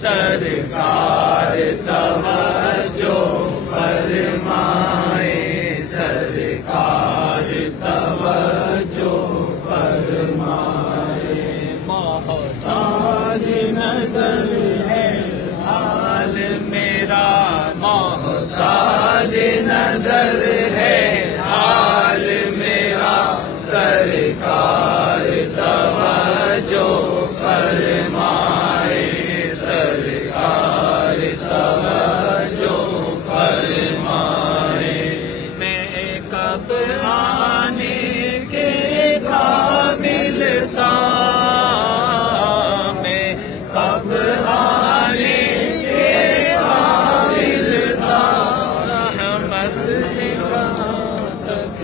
سرکار توجہ فرمائے، سرکار توجہ فرمائے۔ محتاج نظر ہے حال میرا، محتاج نظر ہے حال میرا، سرکار توجہ فرمائے، سرکار توجہ فرمائے۔ میں کب آنے کے قابل تھا، میں کب آنے کے قابل تھا، رحمت کہاں تک